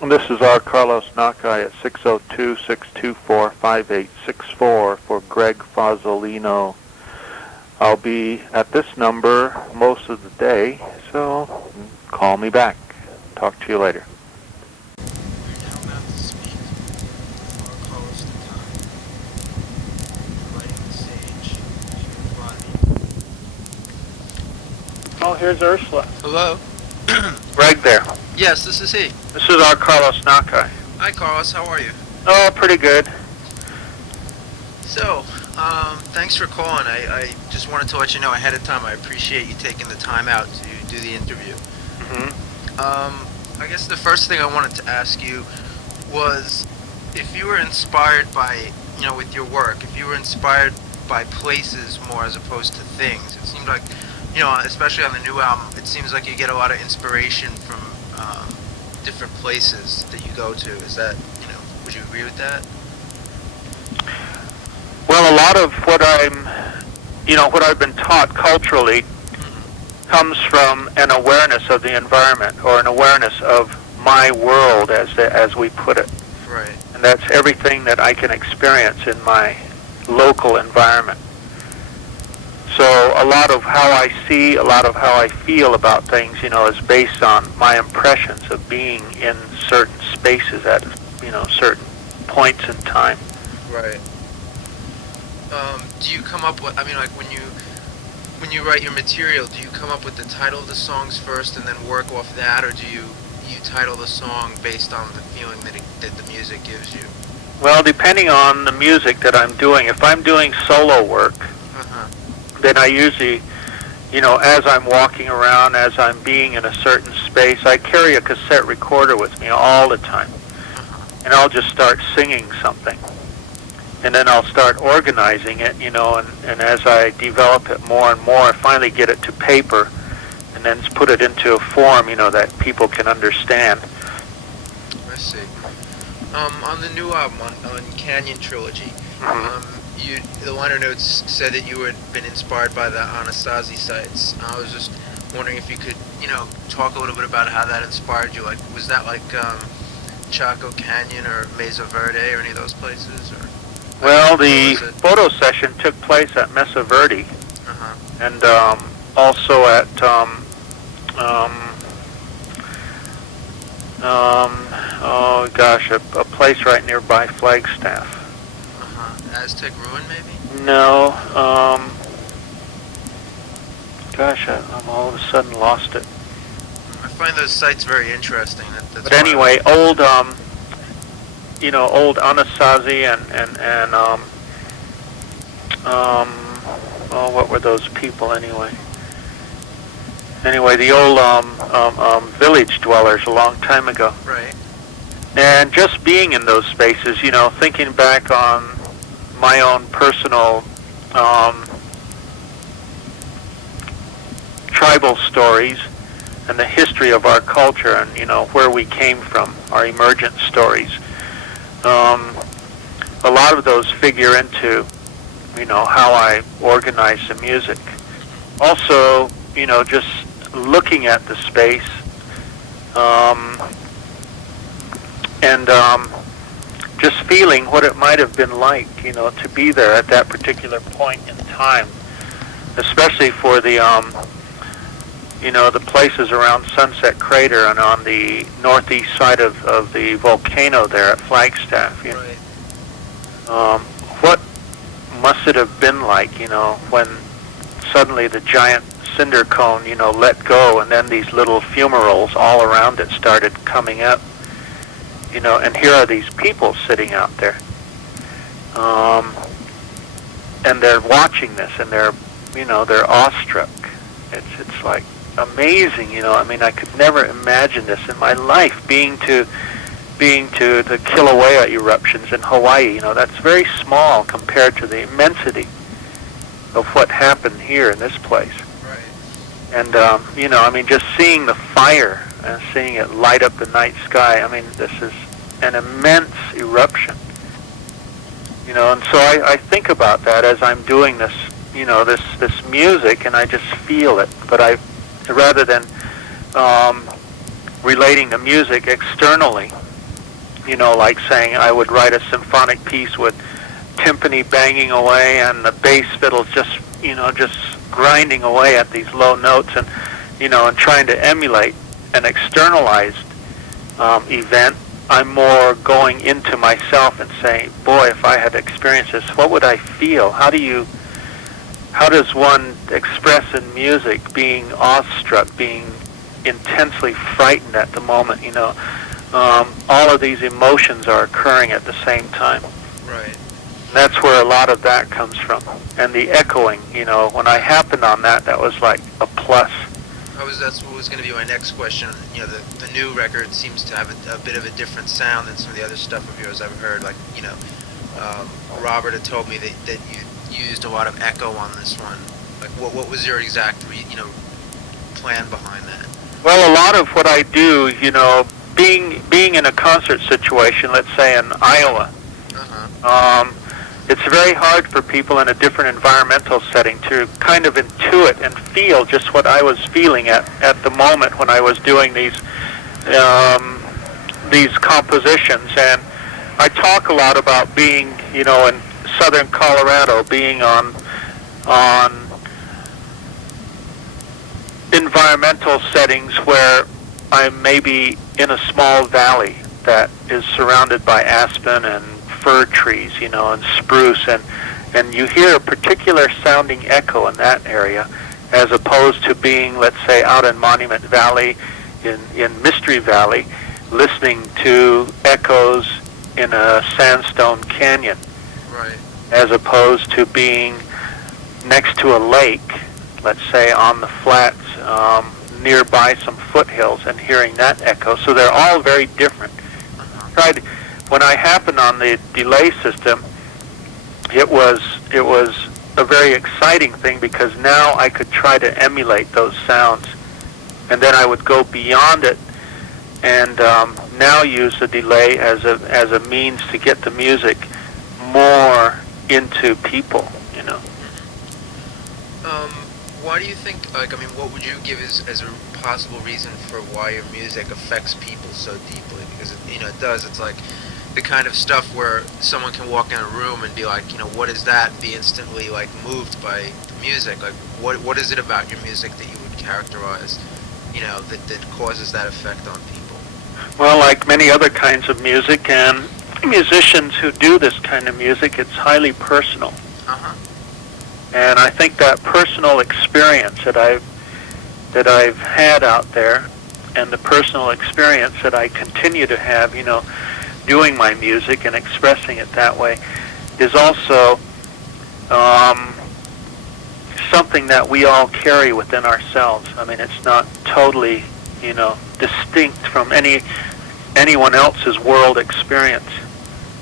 This is R. Carlos Nakai at 602-624-5864 for Greg Fasolino. I'll be at this number most of the day, so call me back. Talk to you later. We're now about to speak with R. Carlos Nakai. Lighting the stage, human body. Oh, here's Ursula. Hello? Greg there. Yes, this is he. This is R. Carlos Nakai. Hi, Carlos. How are you? Oh, pretty good. So, thanks for calling. I just wanted to let you know ahead of time I appreciate you taking the time out to do the interview. Mm-hmm. I guess the first thing I wanted to ask you was if you were inspired by, with your work, if you were inspired by places more as opposed to things. It seemed like, especially on the new album, it seems like you get a lot of inspiration from different places that you go to. Is that, would you agree with that? Well, a lot of what what I've been taught culturally comes from an awareness of the environment or an awareness of my world, as we put it. Right. And that's everything that I can experience in my local environment. So a lot of how I see, a lot of how I feel about things, is based on my impressions of being in certain spaces at, certain points in time. Right. Do you come up with, like when you write your material, do you come up with the title of the songs first and then work off that, or do you title the song based on the feeling that the music gives you? Well, depending on the music that I'm doing, if I'm doing solo work, then I usually, as I'm walking around, as I'm being in a certain space, I carry a cassette recorder with me all the time. And I'll just start singing something. And then I'll start organizing it, and as I develop it more and more, I finally get it to paper and then put it into a form, that people can understand. I see. On the new album, on Canyon Trilogy, the liner notes said that you had been inspired by the Anasazi sites. I was just wondering if you could, talk a little bit about how that inspired you. Like, was that like Chaco Canyon or Mesa Verde or any of those places? Or well, the photo session took place at Mesa Verde, and also at a place right nearby Flagstaff. Aztec Ruin, maybe? No, I'm all of a sudden lost it. I find those sites very interesting. But anyway, old Anasazi and what were those people anyway? Anyway, the old village dwellers a long time ago. Right. And just being in those spaces, thinking back on my own personal tribal stories and the history of our culture and, where we came from, our emergent stories. A lot of those figure into, how I organize the music. Also, just looking at the space and just feeling what it might have been like, to be there at that particular point in time, especially for the, the places around Sunset Crater and on the northeast side of the volcano there at Flagstaff. Right. What must it have been like, when suddenly the giant cinder cone, let go, and then these little fumaroles all around it started coming up. And here are these people sitting out there, and they're watching this, and they're awestruck. It's like amazing, I could never imagine this in my life, being to the Kilauea eruptions in Hawaii. That's very small compared to the immensity of what happened here in this place. Right. And just seeing the fire and seeing it light up the night sky. This is an immense eruption. And so I think about that as I'm doing this, this music, and I just feel it. But rather than relating the music externally. Like saying I would write a symphonic piece with timpani banging away and the bass fiddle just grinding away at these low notes, and and trying to emulate an externalized event. I'm more going into myself and saying, boy, if I had experienced this, what would I feel? How does one express in music being awestruck, being intensely frightened at the moment? All of these emotions are occurring at the same time. Right. That's where a lot of that comes from. And the echoing, when I happened on that was like a plus. That's what was going to be my next question. The new record seems to have a bit of a different sound than some of the other stuff of yours I've heard. Like, Robert had told me that you used a lot of echo on this one. Like, what was your exact plan behind that? Well, a lot of what I do, being in a concert situation, let's say in Iowa, it's very hard for people in a different environmental setting to kind of intuit and feel just what I was feeling at the moment when I was doing these compositions. And I talk a lot about being, in southern Colorado, being on environmental settings where I'm maybe in a small valley that is surrounded by aspen and fir trees, and spruce, and you hear a particular sounding echo in that area, as opposed to being, let's say, out in Monument Valley, in Mystery Valley, listening to echoes in a sandstone canyon. Right. As opposed to being next to a lake, let's say on the flats, nearby some foothills, and hearing that echo. So they're all very different. When I happened on the delay system, it was a very exciting thing, because now I could try to emulate those sounds, and then I would go beyond it, and now use the delay as a means to get the music more into people. Why do you think, what would you give as a possible reason for why your music affects people so deeply? Because, it does. It's like the kind of stuff where someone can walk in a room and be like, what is that? Be instantly, moved by the music. Like, what is it about your music that you would characterize, that causes that effect on people? Well, like many other kinds of music, and musicians who do this kind of music, it's highly personal. And I think that personal experience that I've had out there, and the personal experience that I continue to have, doing my music and expressing it that way, is also something that we all carry within ourselves. I mean, it's not totally, distinct from anyone else's world experience.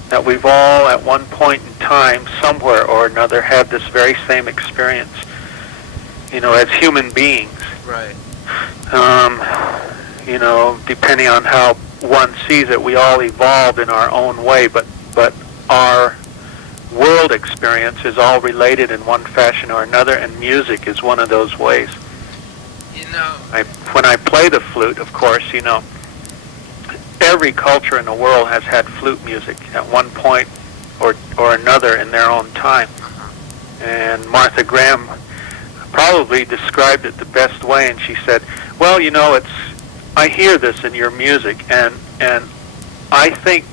That we've all, at one point in time, somewhere or another, had this very same experience, as human beings. Right. Depending on how one sees it, we all evolved in our own way, but our world experience is all related in one fashion or another, and music is one of those ways. When I play the flute, of course, every culture in the world has had flute music at one point or another in their own time. And Martha Graham probably described it the best way, and she said, well, I hear this in your music, and I think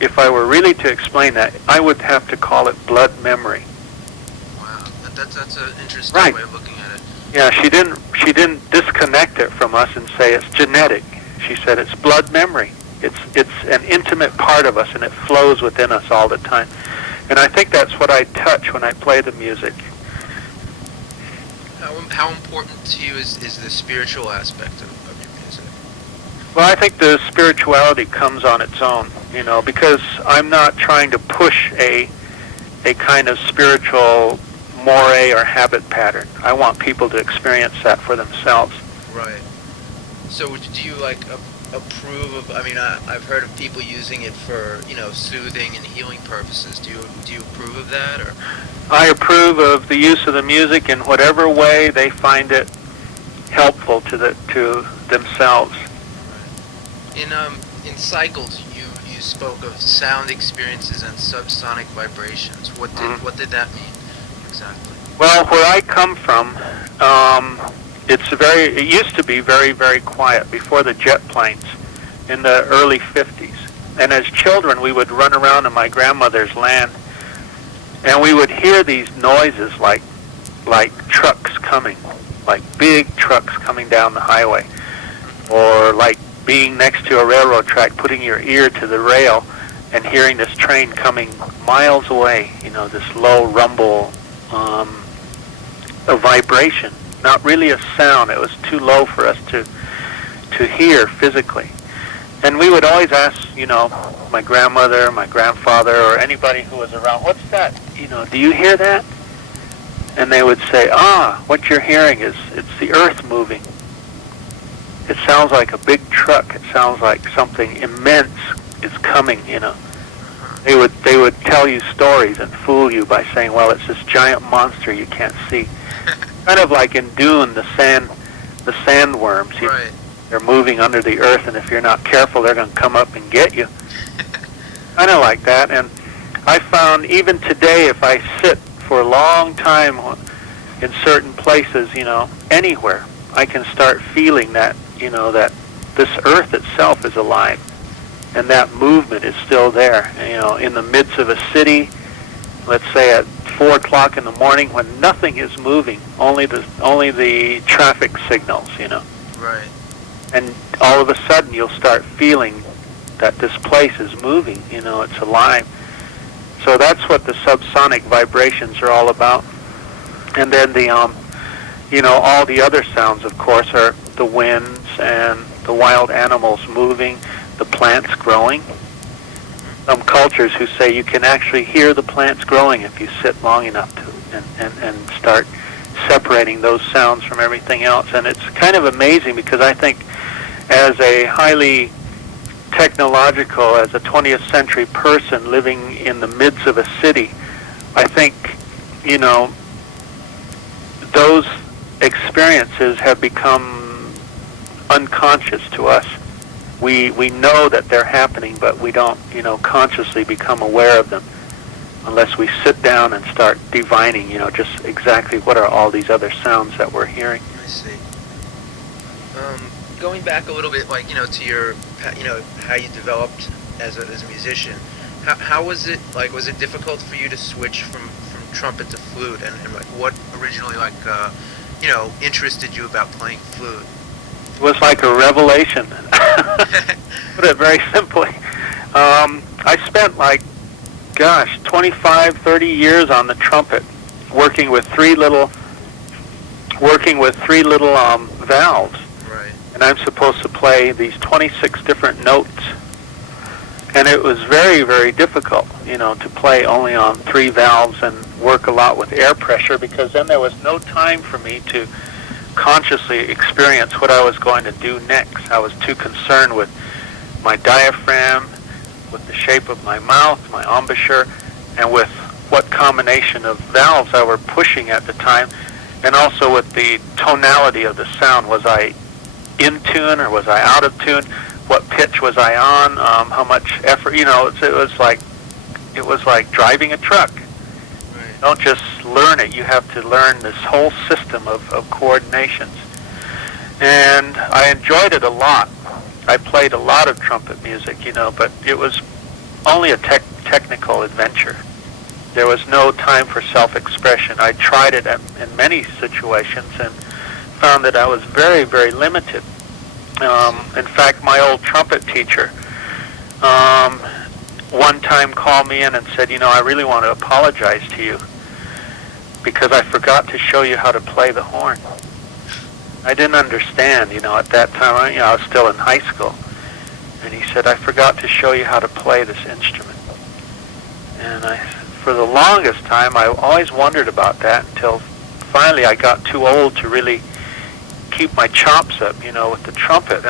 if I were really to explain that, I would have to call it blood memory. Wow, that's an interesting way of looking at it. Yeah, she didn't disconnect it from us and say it's genetic. She said it's blood memory. It's an intimate part of us, and it flows within us all the time. And I think that's what I touch when I play the music. How important to you is the spiritual aspect of your music? Well, I think the spirituality comes on its own, because I'm not trying to push a kind of spiritual moray or habit pattern. I want people to experience that for themselves. Right. So do you approve of? I've heard of people using it for soothing and healing purposes. Do you approve of that, or? I approve of the use of the music in whatever way they find it helpful to themselves. In cycles, you spoke of sound experiences and subsonic vibrations. What did that mean exactly? Well, where I come from, it used to be very, very quiet before the jet planes in the early 50s. And as children, we would run around in my grandmother's land, and we would hear these noises like trucks coming, like big trucks coming down the highway, or like being next to a railroad track, putting your ear to the rail and hearing this train coming miles away, this low rumble, a vibration, not really a sound. It was too low for us to hear physically. And we would always ask, my grandmother, my grandfather, or anybody who was around, what's that? Do you hear that? And they would say, what you're hearing it's the earth moving. It sounds like a big truck. It sounds like something immense is coming, They would tell you stories and fool you by saying, well, it's this giant monster you can't see. Kind of like in Dune, the sandworms. Right. They're moving under the earth, and if you're not careful, they're going to come up and get you. Kind of like that. And I found even today, if I sit for a long time in certain places, anywhere, I can start feeling that, that this earth itself is alive, and that movement is still there. In the midst of a city, let's say at 4 o'clock in the morning, when nothing is moving, only the traffic signals, Right. And all of a sudden you'll start feeling that this place is moving, it's alive. So that's what the subsonic vibrations are all about. And then the, all the other sounds, of course, are the winds and the wild animals moving, the plants growing. Some cultures who say you can actually hear the plants growing if you sit long enough to and start separating those sounds from everything else. And it's kind of amazing because I think as a highly technological, as a 20th century person living in the midst of a city, I think, those experiences have become unconscious to us. We know that they're happening, but we don't, consciously become aware of them unless we sit down and start divining, just exactly what are all these other sounds that we're hearing. I see. Going back a little bit, to your, how you developed as a musician, how was it, was it difficult for you to switch from trumpet to flute, and what originally, interested you about playing flute? It was like a revelation. Put it very simply. I spent 25, 30 years on the trumpet, working with three little valves. Right. And I'm supposed to play these 26 different notes. And it was very, very difficult, to play only on 3 valves and work a lot with air pressure, because then there was no time for me to consciously experience what I was going to do next. I was too concerned with my diaphragm, with the shape of my mouth, my embouchure, and with what combination of valves I were pushing at the time, and also with the tonality of the sound. Was I in tune or was I out of tune? What pitch was I on? How much effort? It was like driving a truck. Right. Don't just learn it. You have to learn this whole system of coordinations. And I enjoyed it a lot. I played a lot of trumpet music, but it was only a technical adventure. There was no time for self-expression. I tried it in many situations and found that I was very, very limited. In fact, my old trumpet teacher one time called me in and said, I really want to apologize to you because I forgot to show you how to play the horn. I didn't understand, at that time. I was still in high school. And he said, I forgot to show you how to play this instrument. And for the longest time, I always wondered about that until finally I got too old to really keep my chops up, with the trumpet.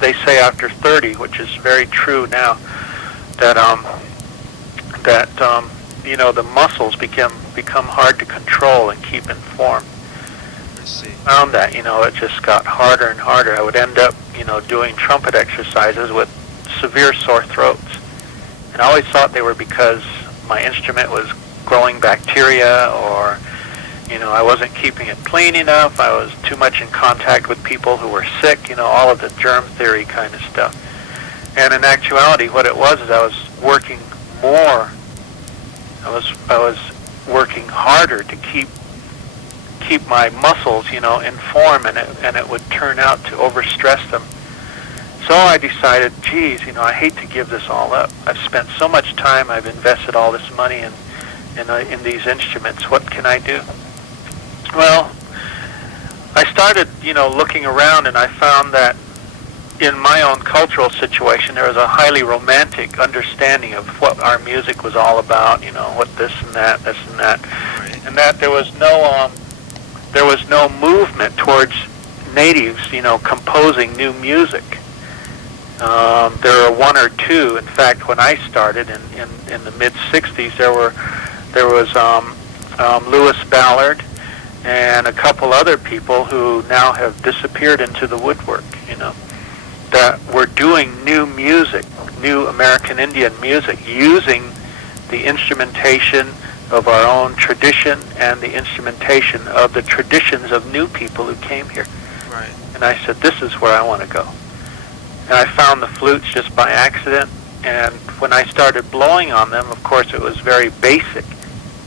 They say after 30, which is very true now, that the muscles become hard to control and keep in form. I see. Found that, it just got harder and harder. I would end up doing trumpet exercises with severe sore throats. And I always thought they were because my instrument was growing bacteria, or I wasn't keeping it clean enough. I was too much in contact with people who were sick, all of the germ theory kind of stuff. And in actuality, what it was is I was working more. I was working harder to keep my muscles, in form, and it would turn out to overstress them. So I decided, geez, I hate to give this all up. I've spent so much time. I've invested all this money in these instruments. What can I do? Well, I started, looking around, and I found that in my own cultural situation, there was a highly romantic understanding of what our music was all about, what this and that, and that there was no movement towards natives, composing new music. There are one or two. In fact, when I started in the mid-'60s, there was Lewis Ballard and a couple other people who now have disappeared into the woodwork, that were doing new music, new American Indian music, using the instrumentation of our own tradition and the instrumentation of the traditions of new people who came here. Right. And I said, this is where I want to go. And I found the flutes just by accident, and when I started blowing on them, of course, it was very basic,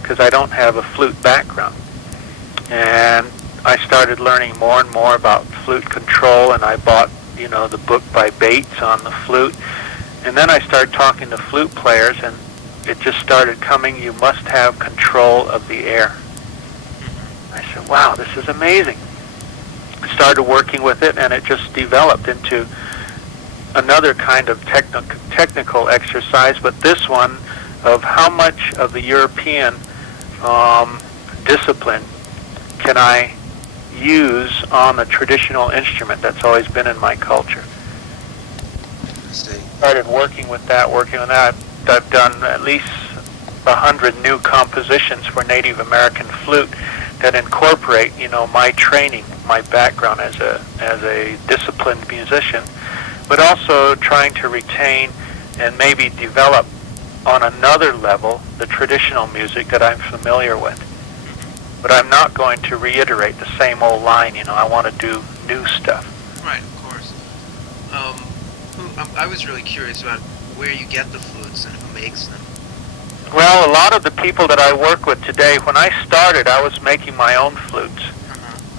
because I don't have a flute background. And I started learning more and more about flute control, and I bought, the book by Bates on the flute. And then I started talking to flute players, and it just started coming, you must have control of the air. I said, wow, this is amazing. I started working with it, and it just developed into another kind of technical exercise, but this one of how much of the European discipline can I use on a traditional instrument that's always been in my culture. Started working with that. I've done at least 100 new compositions for Native American flute that incorporate, my training, my background as a disciplined musician, but also trying to retain and maybe develop on another level the traditional music that I'm familiar with. But I'm not going to reiterate the same old line, I want to do new stuff. Right, of course. I was really curious about where you get the flutes and who makes them. Well, a lot of the people that I work with today, when I started, I was making my own flutes.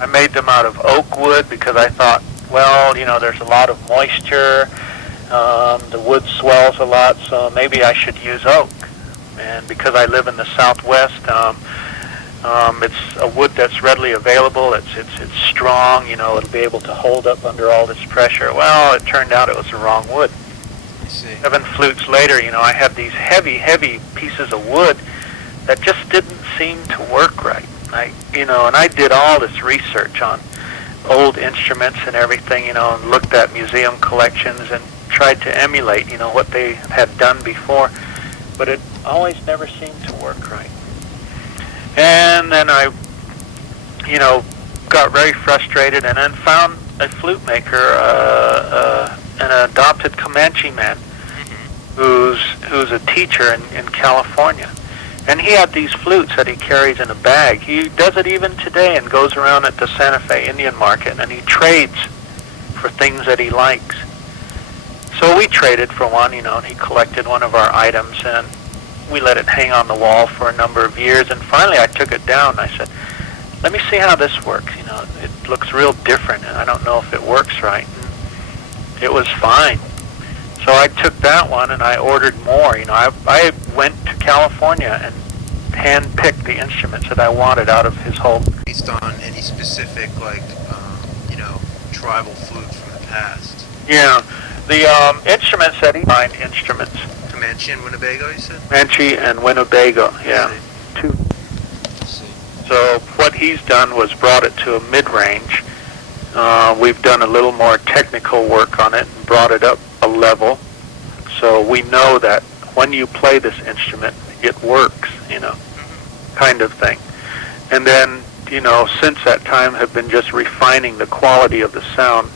I made them out of oak wood because I thought, well, there's a lot of moisture, the wood swells a lot, so maybe I should use oak. And because I live in the Southwest, it's a wood that's readily available. It's strong. It'll be able to hold up under all this pressure. Well, it turned out it was the wrong wood. I see. 7 flutes later, I had these heavy pieces of wood that just didn't seem to work right. And I did all this research on old instruments and everything, and looked at museum collections and tried to emulate, what they had done before, but it always never seemed to work right. And then I, got very frustrated, and then found a flute maker, an adopted Comanche man, who's a teacher in California. And he had these flutes that he carries in a bag. He does it even today and goes around at the Santa Fe Indian Market, and he trades for things that he likes. So we traded for one, and he collected one of our items, and we let it hang on the wall for a number of years. And finally I took it down, and I said, let me see how this works. It looks real different, and I don't know if it works right. And it was fine. So I took that one and I ordered more. I went to California and hand-picked the instruments that I wanted out of his whole. Based on any specific, tribal flute from the past. Yeah, the instruments that he find instruments. Comanche and Winnebago, you said? Comanche and Winnebago, yeah. Two. So what he's done was brought it to a mid-range. We've done a little more technical work on it and brought it up a level. So we know that when you play this instrument, it works, kind of thing. And then, since that time have been just refining the quality of the sound,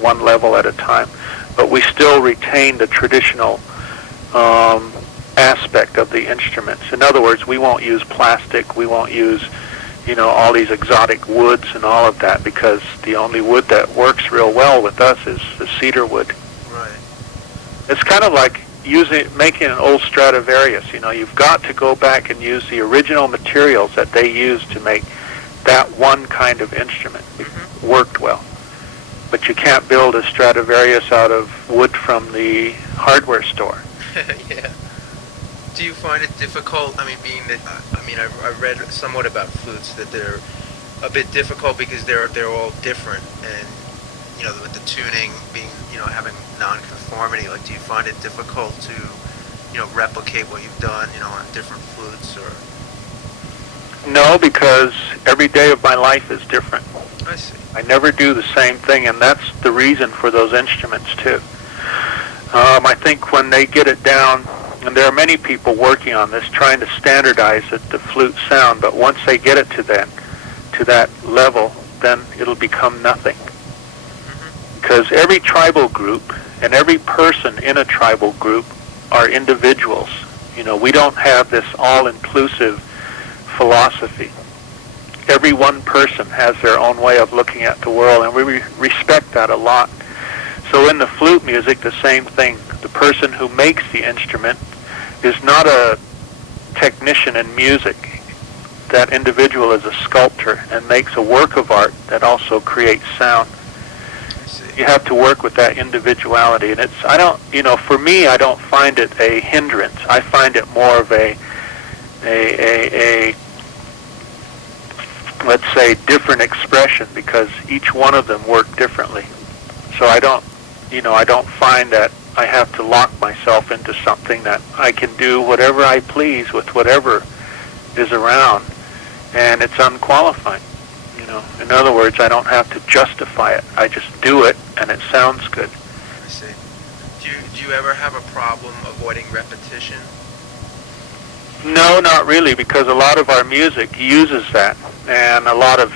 one level at a time. But we still retain the traditional aspect of the instruments. In other words, we won't use plastic, we won't use, all these exotic woods and all of that, because the only wood that works real well with us is the cedar wood. Right. It's kind of like making an old Stradivarius. You've got to go back and use the original materials that they used to make that one kind of instrument. It worked well. But you can't build a Stradivarius out of wood from the hardware store. Yeah. Do you find it difficult? I mean, being that I've read somewhat about flutes that they're a bit difficult because they're all different, and with the tuning being having non-conformity. Like, do you find it difficult to replicate what you've done on different flutes or? No, because every day of my life is different. I see. I never do the same thing, and that's the reason for those instruments too. I think when they get it down, and there are many people working on this, trying to standardize the flute sound, but once they get it to that level, then it'll become nothing. Because every tribal group and every person in a tribal group are individuals. We don't have this all-inclusive philosophy. Every one person has their own way of looking at the world, and we respect that a lot. So in the flute music, the same thing. The person who makes the instrument is not a technician in music. That individual is a sculptor and makes a work of art that also creates sound. You have to work with that individuality, and for me, I don't find it a hindrance. I find it more of a let's say, different expression, because each one of them work differently. So I don't find that I have to lock myself into something, that I can do whatever I please with whatever is around, and it's unqualified. In other words, I don't have to justify it. I just do it, and it sounds good. I see. Do you ever have a problem avoiding repetition? No, not really, because a lot of our music uses that, and a lot of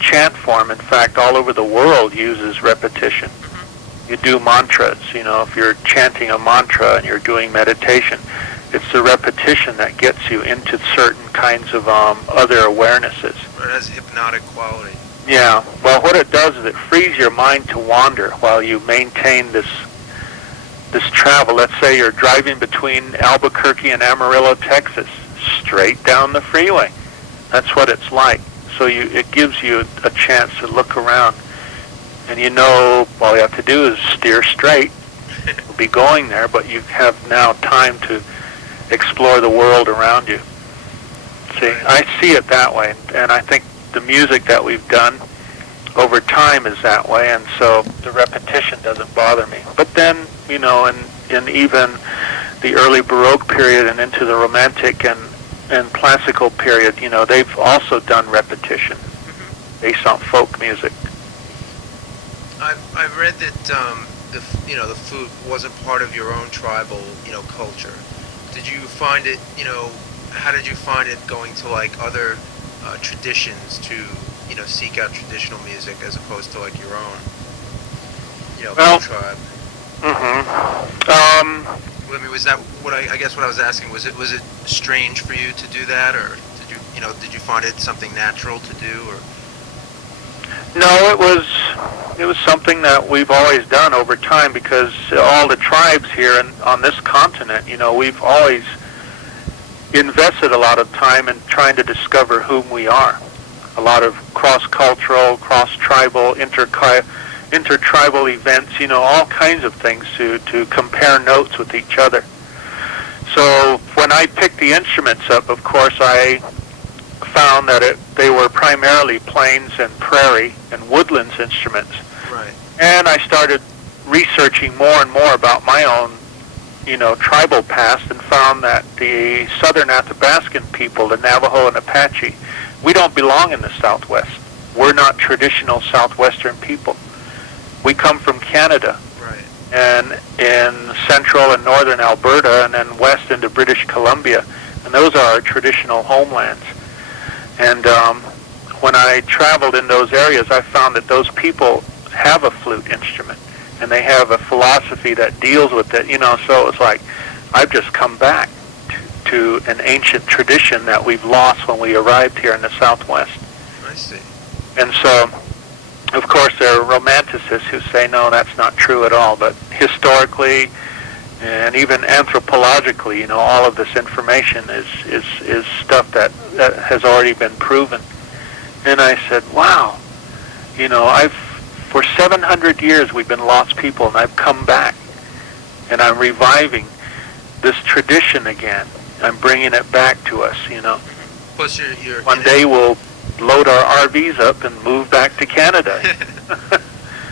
chant form, in fact, all over the world uses repetition. You do mantras, if you're chanting a mantra and you're doing meditation, it's the repetition that gets you into certain kinds of other awarenesses. It has hypnotic quality. Yeah, well, what it does is it frees your mind to wander while you maintain this travel. Let's say you're driving between Albuquerque and Amarillo, Texas, straight down the freeway. That's what it's like. So it gives you a chance to look around. And all you have to do is steer straight. You'll be going there, but you have now time to explore the world around you. See, I see it that way, and I think the music that we've done over time is that way, and so the repetition doesn't bother me. But then, in even the early Baroque period and into the Romantic and classical period, they've also done repetition based on folk music. I've read that the flute wasn't part of your own tribal culture. Did you find it? How did you find it going to like other traditions to seek out traditional music as opposed to like your own tribe? I mean, was that what I guess what I was asking? Was it strange for you to do that, or did you find it something natural to do, or? No, it was something that we've always done over time, because all the tribes here on this continent, we've always invested a lot of time in trying to discover whom we are. A lot of cross-cultural, cross-tribal, intertribal events, all kinds of things to compare notes with each other. So when I picked the instruments up, of course, I found that they were primarily plains and prairie and woodlands instruments. Right. And I started researching more and more about my own, tribal past, and found that the southern Athabascan people, the Navajo and Apache, we don't belong in the Southwest. We're not traditional Southwestern people. We come from Canada. Right. And in central and northern Alberta, and then west into British Columbia. And those are our traditional homelands. And when I traveled in those areas, I found that those people have a flute instrument. and they have a philosophy that deals with it, so it's like I've just come back to an ancient tradition that we've lost when we arrived here in the Southwest. I see. And so, of course, there are romanticists who say, no, that's not true at all, but historically and even anthropologically, all of this information is stuff that has already been proven. And I said, wow, for 700 years we've been lost people, and I've come back, and I'm reviving this tradition again. I'm bringing it back to us, Plus, you're One day we'll load our RVs up and move back to Canada.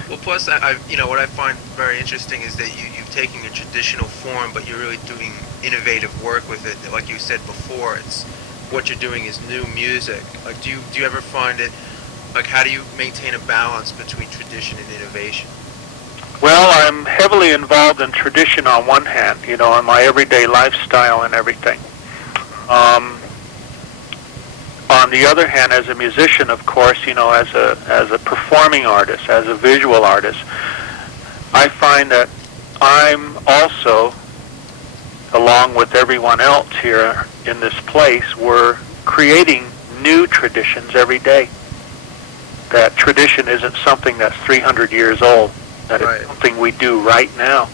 Well, plus, what I find very interesting is that you've taken a traditional form, but you're really doing innovative work with it. Like you said before, it's what you're doing is new music. Like, do you ever find it? Like, how do you maintain a balance between tradition and innovation? Well, I'm heavily involved in tradition on one hand, in my everyday lifestyle and everything. On the other hand, as a musician, of course, as a performing artist, as a visual artist, I find that I'm also, along with everyone else here in this place, we're creating new traditions every day. That tradition isn't something that's 300 years old. That Right. It's something we do right now.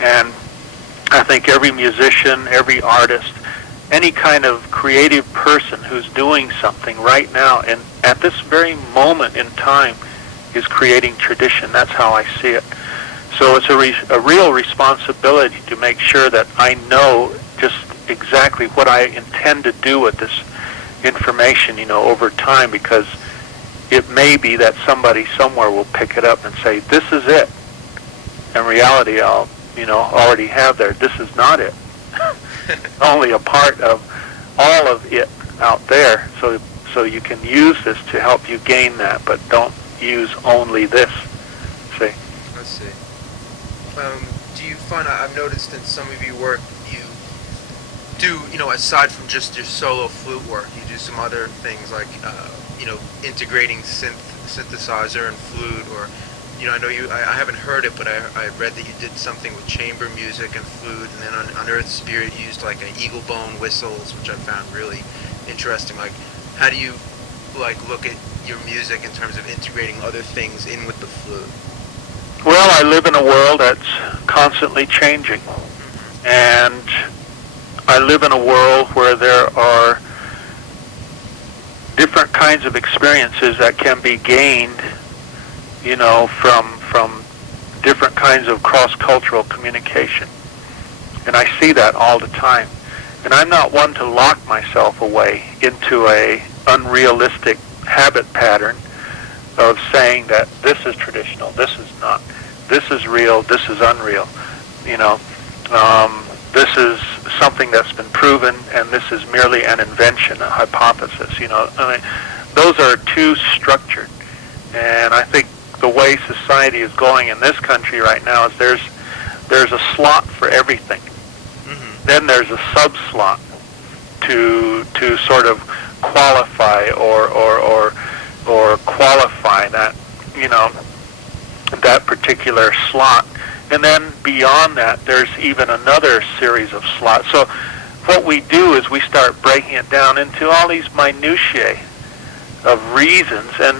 And I think every musician, every artist, any kind of creative person who's doing something right now and at this very moment in time is creating tradition. That's how I see it. So it's a real responsibility to make sure that I know just exactly what I intend to do with this information, over time, because it may be that somebody somewhere will pick it up and say, this is it. In reality, I'll, already have there, this is not it. Only a part of all of it out there. So you can use this to help you gain that, but don't use only this. See? Let's see. Do you find, I've noticed in some of your work, you do, aside from just your solo flute work, you do some other things like, integrating synthesizer and flute, or, I know I haven't heard it, but I read that you did something with chamber music and flute, and then on Earth Spirit you used like an eagle bone whistles, which I found really interesting. Like, how do you, look at your music in terms of integrating other things in with the flute? Well, I live in a world that's constantly changing, and I live in a world where there are different kinds of experiences that can be gained, from different kinds of cross-cultural communication. And I see that all the time. And I'm not one to lock myself away into a unrealistic habit pattern of saying that this is traditional, this is not, this is real, this is unreal. This is something that's been proven, and this is merely an invention, a hypothesis. Those are too structured. And I think the way society is going in this country right now is there's a slot for everything. Mm-hmm. Then there's a sub-slot to sort of qualify or qualify that, that particular slot. And then beyond that, there's even another series of slots. So what we do is we start breaking it down into all these minutiae of reasons, and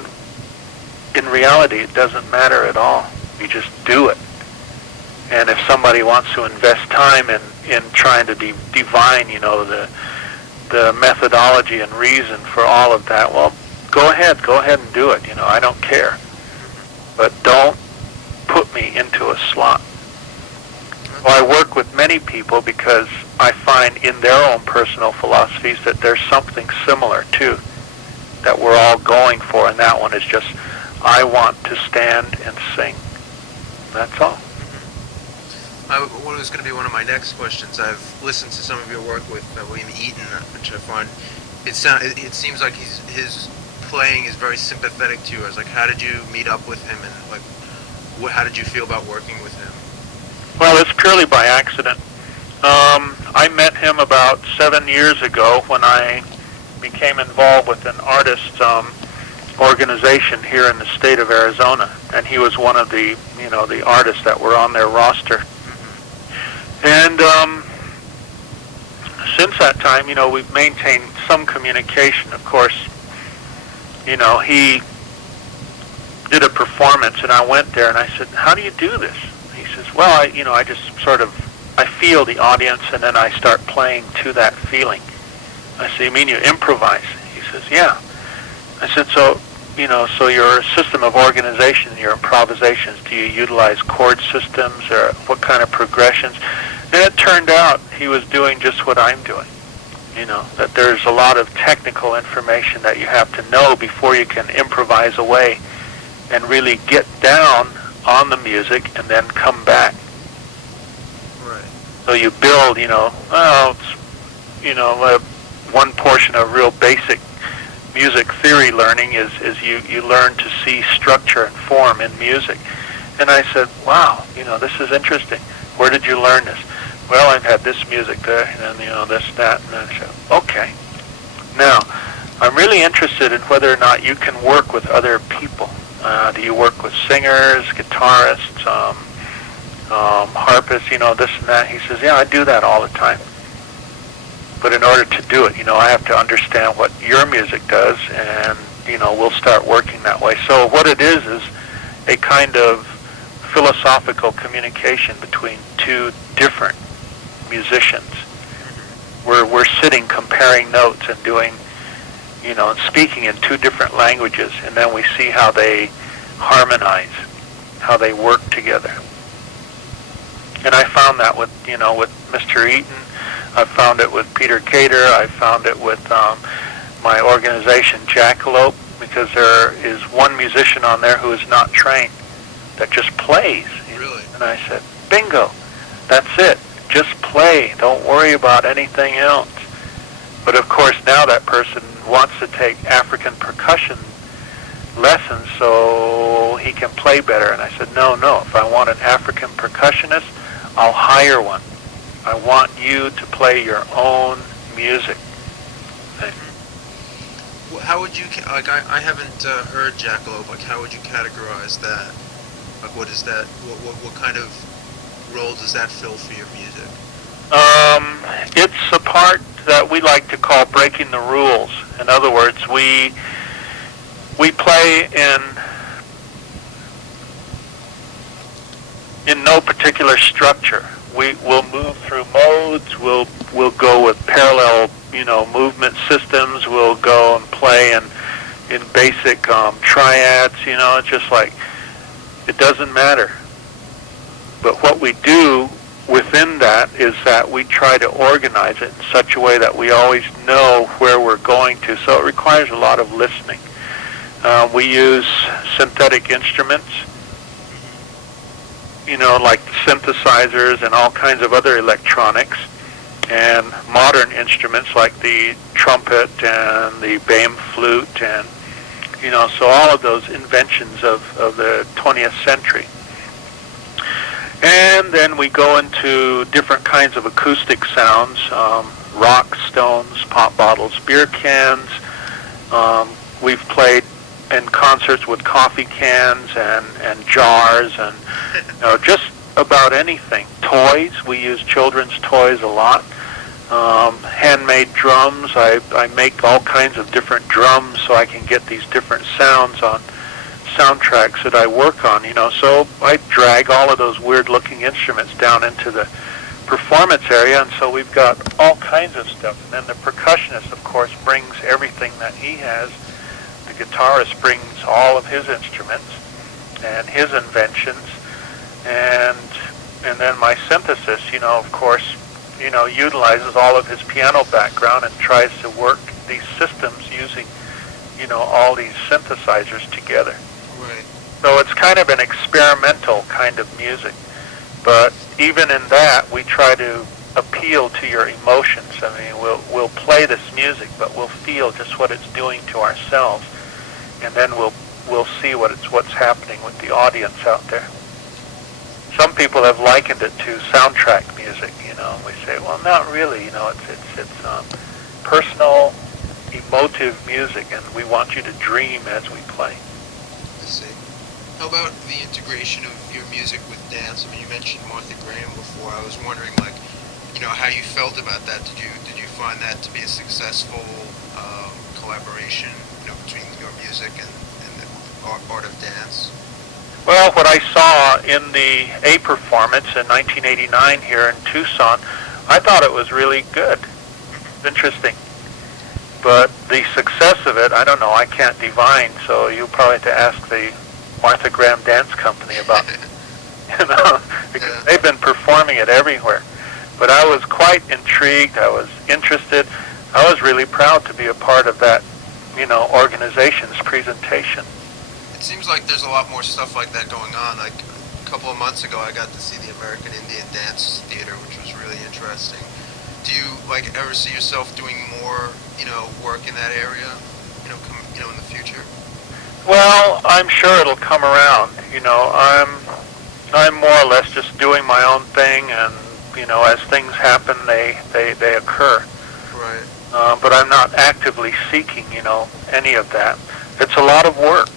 in reality, it doesn't matter at all. You just do it. And if somebody wants to invest time in trying to divine, the methodology and reason for all of that, well, go ahead and do it. I don't care. But don't put me into a slot. Well, I work with many people because I find in their own personal philosophies that there's something similar too that we're all going for, and that one is just, I want to stand and sing. That's all. Mm-hmm. What was going to be one of my next questions? I've listened to some of your work with William Eaton, which I find it seems like his playing is very sympathetic to you. I was like, how did you meet up with him, and how did you feel about working with him? Well, it's purely by accident. I met him about 7 years ago when I became involved with an artist organization here in the state of Arizona, and he was one of the the artists that were on their roster. And since that time, we've maintained some communication. Of course, he did a performance, and I went there and I said, "How do you do this?" He says, "Well, I just sort of I feel the audience, and then I start playing to that feeling." I said, "You mean you improvise?" He says, "Yeah." I said, so your system of organization, your improvisations, do you utilize chord systems or what kind of progressions?" And it turned out he was doing just what I'm doing. That there's a lot of technical information that you have to know before you can improvise away and really get down on the music and then come back. Right. So you build, one portion of real basic music theory learning is you learn to see structure and form in music. And I said, "Wow, this is interesting. Where did you learn this?" "Well, I've had this music there, and then, this, that." And I said, "Okay. Now, I'm really interested in whether or not you can work with other people. Do you work with singers, guitarists, harpists, this and that?" He says, "Yeah, I do that all the time. But in order to do it, I have to understand what your music does, and, we'll start working that way." So what it is a kind of philosophical communication between two different musicians. We're sitting comparing notes and doing, and speaking in two different languages, and then we see how they harmonize, how they work together. And I found that with Mr. Eaton. I found it with Peter Cater. I found it with my organization, Jackalope, because there is one musician on there who is not trained, that just plays. Really? And I said, "Bingo, that's it. Just play. Don't worry about anything else." But of course, now that person wants to take African percussion lessons so he can play better. And I said, no. If I want an African percussionist, I'll hire one. I want you to play your own music. How would you, I haven't heard Jackalope. How would you categorize that? What is that? What kind of role does that fill for your music? It's a part that we like to call breaking the rules. In other words, we play in no particular structure. We'll move through modes. We'll go with parallel, movement systems. We'll go and play in basic triads. It's just like, it doesn't matter. But what we do within that is that we try to organize it in such a way that we always know where we're going to. So it requires a lot of listening. We use synthetic instruments, like synthesizers and all kinds of other electronics, and modern instruments like the trumpet and the Bame flute, and so all of those inventions of the 20th century. And then we go into different kinds of acoustic sounds, rock, stones, pop bottles, beer cans. We've played in concerts with coffee cans and jars and just about anything. Toys, we use children's toys a lot. Handmade drums, I make all kinds of different drums so I can get these different sounds on soundtracks that I work on, so I drag all of those weird looking instruments down into the performance area, and so we've got all kinds of stuff. And then the percussionist, of course, brings everything that he has. The guitarist brings all of his instruments and his inventions, and then my synthesist, of course, utilizes all of his piano background and tries to work these systems using, all these synthesizers together. Right. So it's kind of an experimental kind of music, but even in that, we try to appeal to your emotions. I mean, we'll play this music, but we'll feel just what it's doing to ourselves, and then we'll see what's happening with the audience out there. Some people have likened it to soundtrack music. We say, well, not really. It's personal, emotive music, and we want you to dream as we play. I see. How about the integration of your music with dance? I mean, you mentioned Martha Graham before. I was wondering, like, how you felt about that. Did you find that to be a successful collaboration, between your music and the art of dance? Well, what I saw in the A performance in 1989 here in Tucson, I thought it was really good. Interesting. But the success of it, I don't know, I can't divine, so you'll probably have to ask the Martha Graham Dance Company about it. Because they've been performing it everywhere. But I was quite intrigued, I was interested, I was really proud to be a part of that, organization's presentation. It seems like there's a lot more stuff like that going on. Like a couple of months ago, I got to see the American Indian Dance Theater, which was really interesting. Do you ever see yourself doing more, work in that area, in the future? Well, I'm sure it'll come around. I'm more or less just doing my own thing, and as things happen, they occur. Right. But I'm not actively seeking, any of that. It's a lot of work.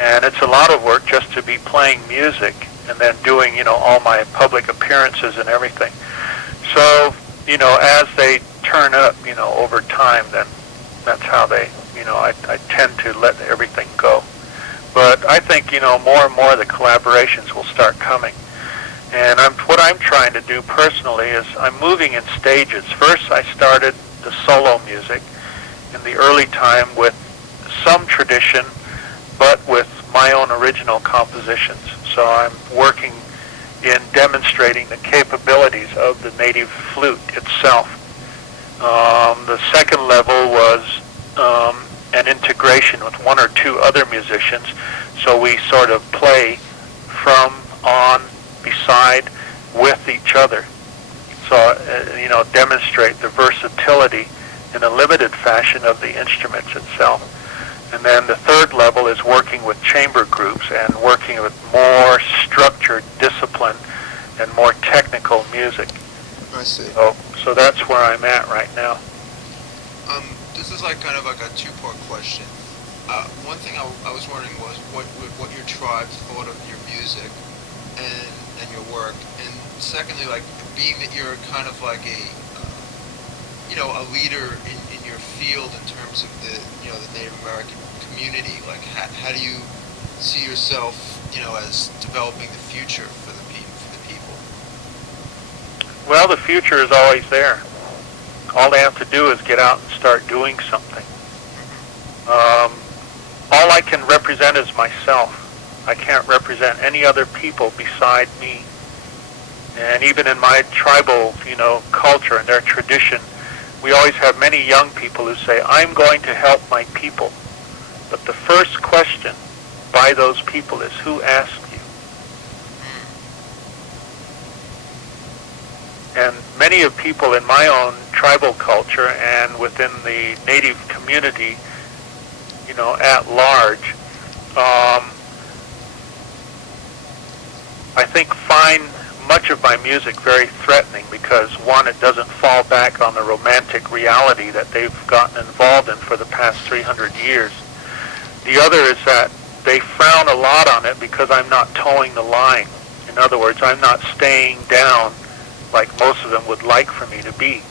And it's a lot of work just to be playing music and then doing, all my public appearances and everything. So, as they turn up, over time, then that's how they, I tend to let everything go. But I think, more and more the collaborations will start coming. And what I'm trying to do personally is I'm moving in stages. First, I started the solo music in the early time with some tradition, but with my own original compositions. So I'm working in demonstrating the capabilities of the native flute itself. The second level was an integration with one or two other musicians, so we sort of play from, on, beside, with each other. So, demonstrate the versatility in a limited fashion of the instruments itself. And then the third level is working with chamber groups and working with more structured discipline and more technical music. I see. So that's where I'm at right now. This is kind of a two-part question. One thing I was wondering was what your tribe thought of your music and your work, and secondly, being that you're kind of like a leader in your field in terms of the Native American community. How do you see yourself as developing the future for the people? Well, the future is always there. All they have to do is get out and start doing something. All I can represent is myself. I can't represent any other people beside me. And even in my tribal, culture and their tradition, we always have many young people who say, I'm going to help my people. But the first question by those people is, who asked you? And many of people in my own tribal culture and within the native community, at large, I think find much of my music very threatening because, one, it doesn't fall back on the romantic reality that they've gotten involved in for the past 300 years. The other is that they frown a lot on it because I'm not towing the line. In other words, I'm not staying down like most of them would like for me to be.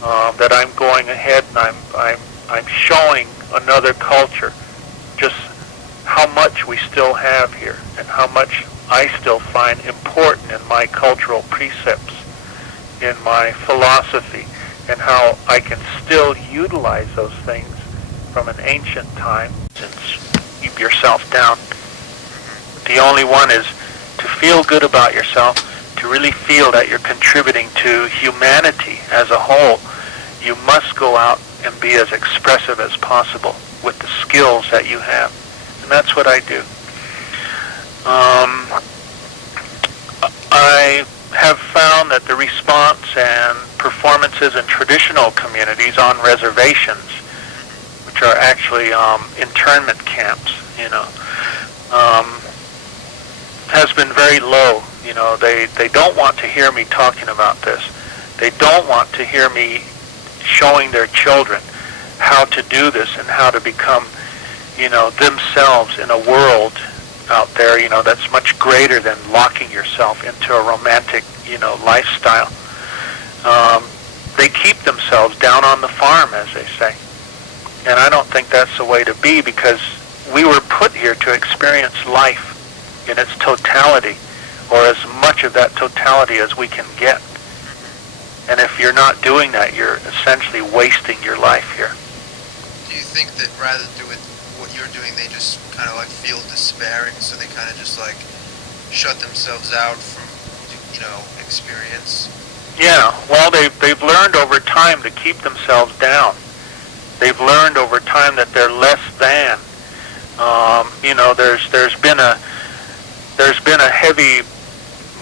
That I'm going ahead and I'm showing another culture just how much we still have here and how much I still find important in my cultural precepts, in my philosophy, and how I can still utilize those things from an ancient time. Keep yourself down. The only one is to feel good about yourself, to really feel that you're contributing to humanity as a whole. You must go out and be as expressive as possible with the skills that you have. And that's what I do. I have found that the response and performances in traditional communities on reservations, which are actually internment camps, has been very low. They don't want to hear me talking about this. They don't want to hear me showing their children. how to do this and how to become, themselves in a world out there, that's much greater than locking yourself into a romantic, lifestyle. They keep themselves down on the farm, as they say. And I don't think that's the way to be, because we were put here to experience life in its totality, or as much of that totality as we can get. And if you're not doing that, you're essentially wasting your life here. Do you think that rather than do it what you're doing, they just kind of like feel despairing, so they kind of just like shut themselves out from, experience? Yeah, well, they've learned over time to keep themselves down. They've learned over time that they're less than. There's been a heavy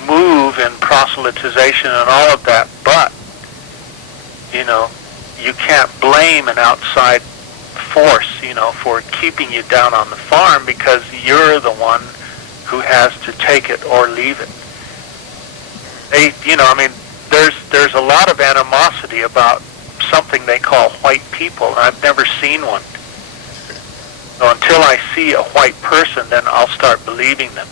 move in proselytization and all of that, but you can't blame an outside force, for keeping you down on the farm, because you're the one who has to take it or leave it. There's a lot of animosity about something they call white people, and I've never seen one. So until I see a white person, then I'll start believing them.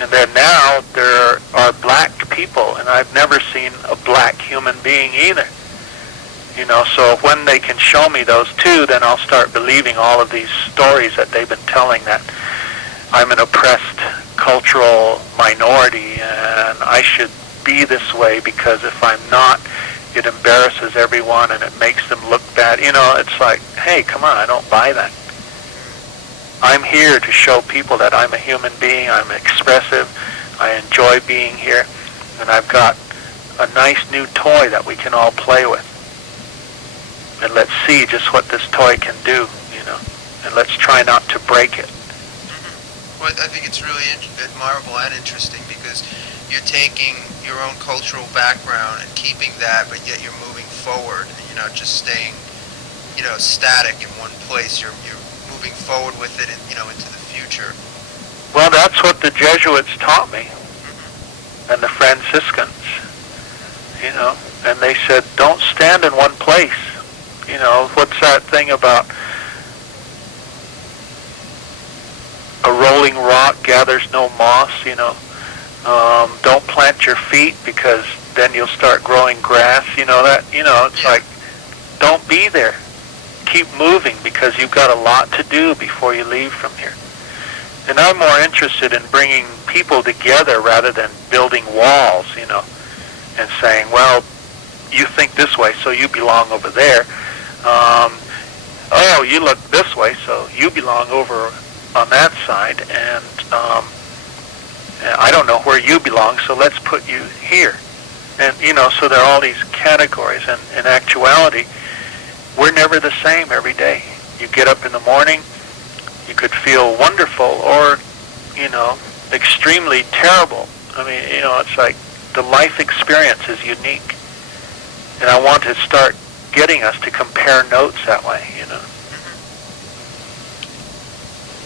And then now there are black people, and I've never seen a black human being either. So when they can show me those two, then I'll start believing all of these stories that they've been telling, that I'm an oppressed cultural minority and I should be this way, because if I'm not, it embarrasses everyone and it makes them look bad. It's like, hey, come on, I don't buy that. I'm here to show people that I'm a human being, I'm expressive, I enjoy being here, and I've got a nice new toy that we can all play with. And let's see just what this toy can do, and let's try not to break it. Well, I think it's really admirable and interesting, because you're taking your own cultural background and keeping that, but yet you're moving forward, and you're not just staying, static in one place. You're moving forward with it, into the future. Well, that's what the Jesuits taught me, and the Franciscans, and they said, don't stand in one place. What's that thing about a rolling rock gathers no moss, don't plant your feet, because then you'll start growing grass, it's like, don't be there. Keep moving, because you've got a lot to do before you leave from here. And I'm more interested in bringing people together rather than building walls, and saying, well, you think this way, so you belong over there. Oh, you look this way, so you belong over on that side, and I don't know where you belong, so let's put you here. And, so there are all these categories, and in actuality, we're never the same every day. You get up in the morning, you could feel wonderful or, extremely terrible. It's like the life experience is unique. And I want to start getting us to compare notes that way,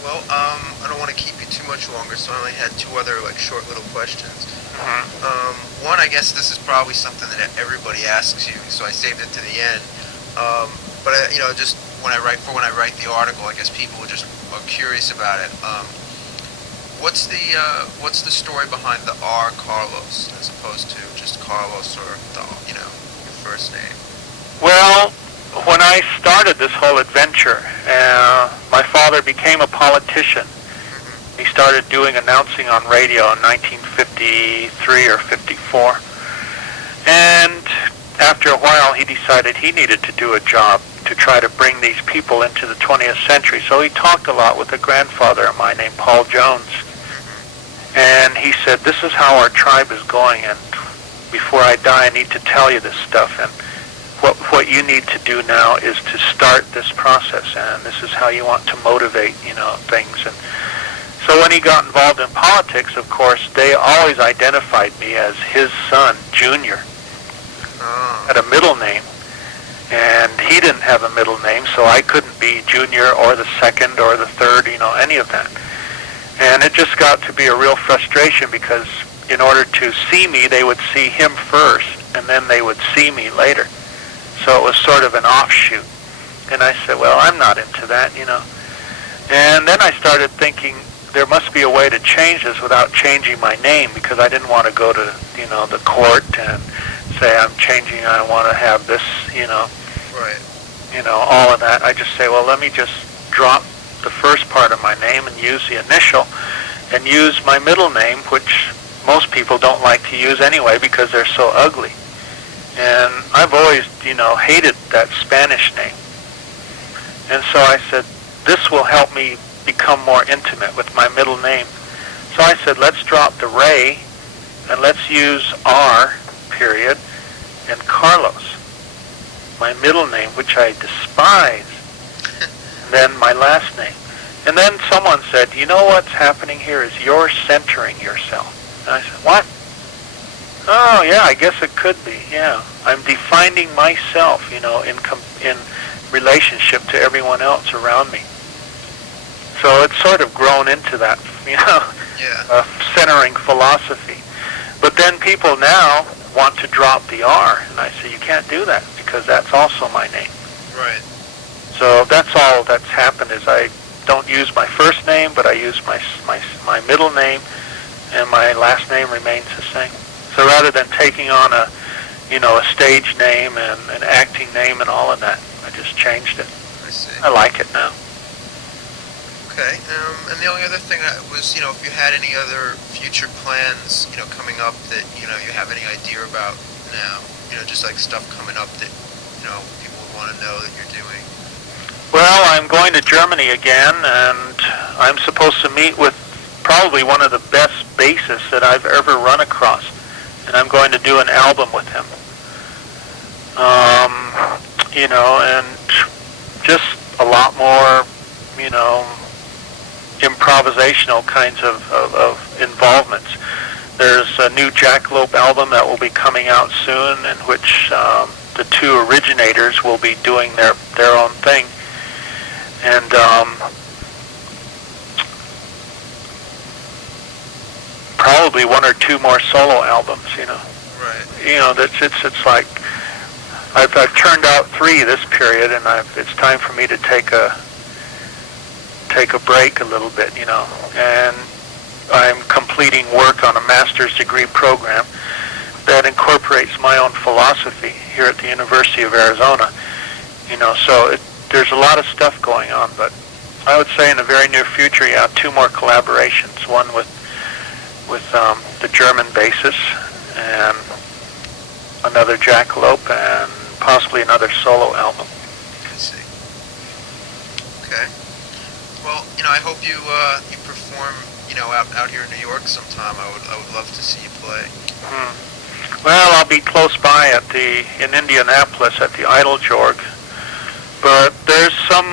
Well, I don't want to keep you too much longer, so I only had two other short little questions. One, I guess this is probably something that everybody asks you, so I saved it to the end. But just when I write the article, I guess people are curious about it. What's the story behind the R. Carlos as opposed to just Carlos or your first name? Well, when I started this whole adventure, my father became a politician. He started doing announcing on radio in 1953 or 54. And after a while, he decided he needed to do a job to try to bring these people into the 20th century. So he talked a lot with a grandfather of mine named Paul Jones. And he said, this is how our tribe is going, and before I die, I need to tell you this stuff. And what you need to do now is to start this process, and this is how you want to motivate, things. And so when he got involved in politics, of course, they always identified me as his son, Junior. Had a middle name, and he didn't have a middle name, so I couldn't be Junior or the second or the third, any of that. And it just got to be a real frustration, because in order to see me, they would see him first, and then they would see me later. So it was sort of an offshoot. And I said, well, I'm not into that, you know. And then I started thinking there must be a way to change this without changing my name, because I didn't want to go to, you know, the court and say I'm changing, I want to have this, you know. Right. You know, all of that. I just say, well, let me just drop the first part of my name and use the initial and use my middle name, which most people don't like to use anyway because they're so ugly. And I've always, you know, hated that Spanish name. And so I said, this will help me become more intimate with my middle name. So I said, let's drop the Ray and let's use R, period, and Carlos, my middle name, which I despise, and then my last name. And then someone said, you know what's happening here is you're centering yourself. And I said, what? Oh, yeah, I guess it could be, yeah. I'm defining myself, you know, in relationship to everyone else around me. So it's sort of grown into that, you know, centering philosophy. But then people now want to drop the R, and I say, you can't do that, because that's also my name. Right. So that's all that's happened, is I don't use my first name, but I use my middle name, and my last name remains the same. So rather than taking on a, you know, a stage name and an acting name and all of that, I just changed it. I see. I like it now. Okay. And the only other thing was, you know, if you had any other future plans, you know, coming up that, you know, you have any idea about now, you know, just like stuff coming up that, you know, people would want to know that you're doing. Well, I'm going to Germany again, and I'm supposed to meet with probably one of the best bassists that I've ever run across, and I'm going to do an album with him. You know, and just a lot more, you know, improvisational kinds of involvements. There's a new Jackalope album that will be coming out soon, in which the two originators will be doing their own thing. And probably one or two more solo albums, you know. Right. You know, it's like I've turned out 3 this period, and it's time for me to take a break a little bit, you know. And I'm completing work on a master's degree program that incorporates my own philosophy here at the University of Arizona. You know, so there's a lot of stuff going on, but I would say in the very near future, yeah, 2 more collaborations. One with the German bassist, and another Jackalope, and possibly another solo album. I see. Okay. Well, you know, I hope you perform, you know, out here in New York sometime. I would love to see you play. Well, I'll be close by in Indianapolis at the Idle Jorg, but there's some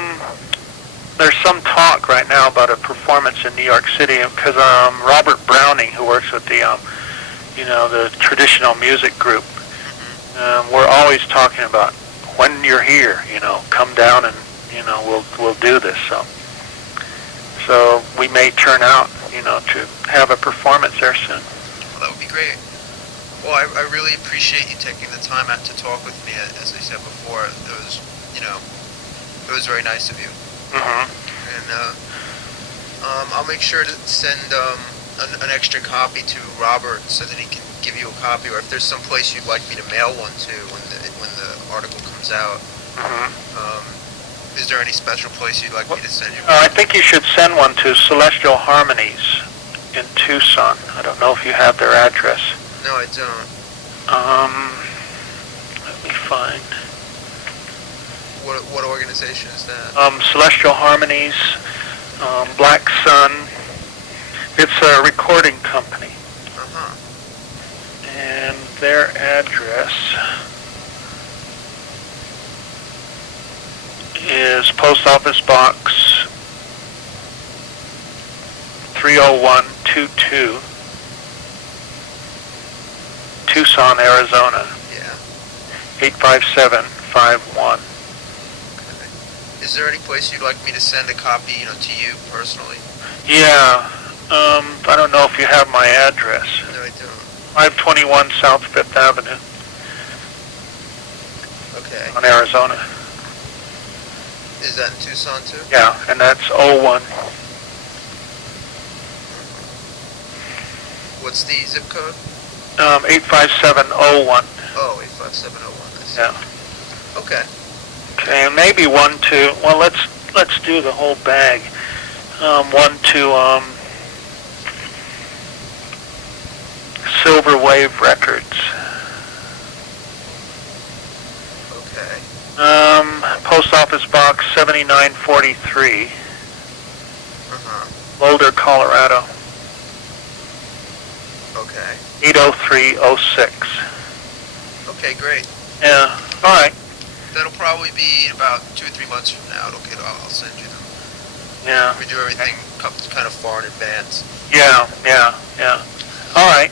talk right now about a performance in New York City, because Robert Browning, who works with the you know, the traditional music group, we're always talking about, when you're here, you know, come down and, you know, we'll do this. So we may turn out, you know, to have a performance there soon. Well, that would be great. Well, I really appreciate you taking the time out to talk with me. As I said before, it was, you know, it was very nice of you. And I'll make sure to send an extra copy to Robert so that he can give you a copy, or if there's some place you'd like me to mail one to when the article comes out. Is there any special place you'd like me to send you? I think you should send one to Celestial Harmonies in Tucson. I don't know if you have their address. No, I don't. Let me find. What organization is that? Celestial Harmonies, Black Sun. It's a recording company. And their address is Post Office Box 30122, Tucson, Arizona. Yeah. 85751. Okay. Is there any place you'd like me to send a copy, you know, to you personally? Yeah. I don't know if you have my address. No, I don't. 521 South 5th Avenue. Okay. On Arizona. Is that in Tucson too? Yeah, and that's 01. What's the zip code? 85701. Oh, 85701. I see. Yeah. Okay. Okay, and maybe 1-2. Well, let's do the whole bag. 1-2. Silver Wave Records. Okay. Post Office Box 7943, Boulder, Colorado. Okay. 80306. Okay, great. Yeah. All right. That'll probably be about 2 or 3 months from now. Okay, I'll send you them. Yeah. We do everything kind of far in advance. Yeah. All right.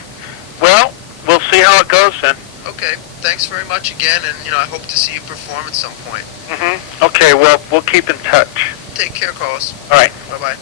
Well, we'll see how it goes then. Okay. Thanks very much again, and I hope to see you perform at some point. Okay. Well, we'll keep in touch. Take care, Carlos. All right. Bye-bye.